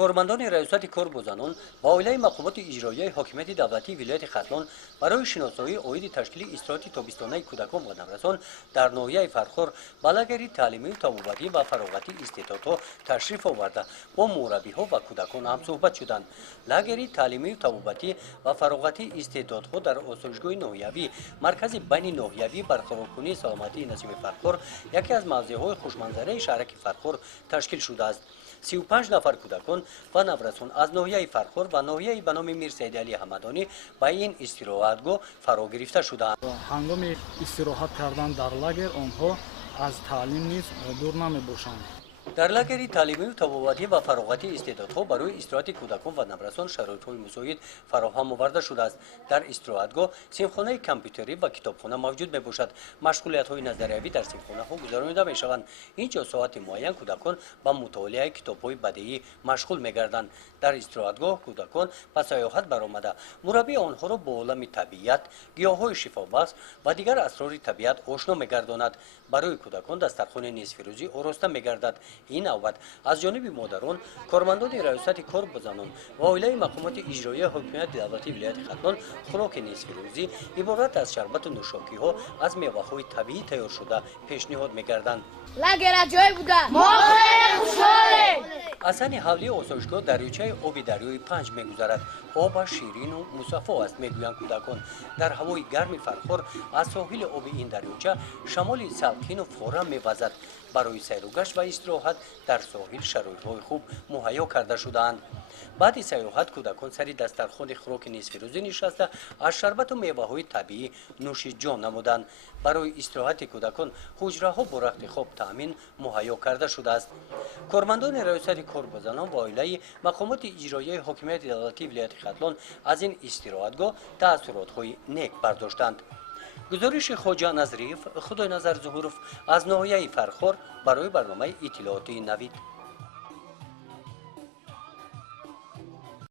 کارمندان ریاست کارگزاران و عالی مقامات اجرایی حاکمیت دولتی ولایت ختلان برای شناسایی عاید تشکیل استراتی تابستانه کودکان و نوجوانان در ناحیه فرخار به لگری تعلیمی تابوتی و فراغتی استعدادها تشریف آورده با مربیها و کودکان هم صحبت شدند. لگری تعلیمی تابوتی و فراغتی استعدادها در آسایشگاه ناحیوی مرکز بین ناحیوی برقرارکنی سلامتی نسیم فرخار یکی از موضوعات خوشمنظره شهرک فرخار تشکیل شده است. 35 نفر کودکان و نوجوانان از ناحیه فرخار و ناحیه به نام میر سید علی حمدانی به این استراحتگاه فرا گرفته شدند. هنگام استراحت کردن در لاگر آنها از تعلیم نیز دور نمی‌باشند. در لگری تعلیمی و تبابتی و فراغتی استعدادها برای استراحت کودکان و نوجوانان شرایط‌های مساعد فراهم آورده شده است. در استراحتگاه صنفخانه کامپیوتری و کتابخانه موجود میباشد. مشغولیت‌های نظریوی در صنفخانه‌ها گذرانیده میشوند. اینجا ساعت معین کودکان با مطالعه کتاب‌های بدیهی مشغول میگردند. در استراحتگاه کودکان به سیاحت برآمده مربی آنها را با عالم طبیعت، گیاه‌های شفابخش و دیگر اسرار طبیعت آشنا میگرداند. برای کودکان دسترخوان نصف‌روزی آراسته میگردد. این نوبت از جانب مادران، کارمندان ریاست کارگزاران و عالی مقامات اجرایی حاکمیت دولتی ولایت ختلان خوراک نصف روزی عبارت از شربت و نوشاکی‌ها از میوه‌های طبیعی تیار شده پیشنهاد می‌گردند. لگر جای بوده ما خیلی خوشحالیم. از این حولی آسایشگاه دریاچه آبی دریای پنج می‌گذرد. آب شیرین و مصفا است میگویند کودکان. در هوای گرم فرخار از ساحل آب این دریاچه شمال سلخین و فورا می‌وزد. برای سیر و گشت و استراحت در ساحل شرایط‌های خوب مهیا کرده شده‌اند. بعد سیاحت کودکان سری دسترخوان خوراک نصف روزی نشسته از شربت و میوه‌های طبیعی نوش جان نمودند. برای استراحت کودکان حجره‌ها با رخت خواب تامین مهیا کرده شده است. کارمندان ریاست کارگزاران و عالی مقامات اجرایی حاکمیت دولتی ولایت ختلان از این استراحتگاه تأثیرات‌های نیک برداشتند. گزارش خواجه نظریف خدای نظر ظهورف از ناحیه فرخار برای برنامه اطلاعاتی نوید.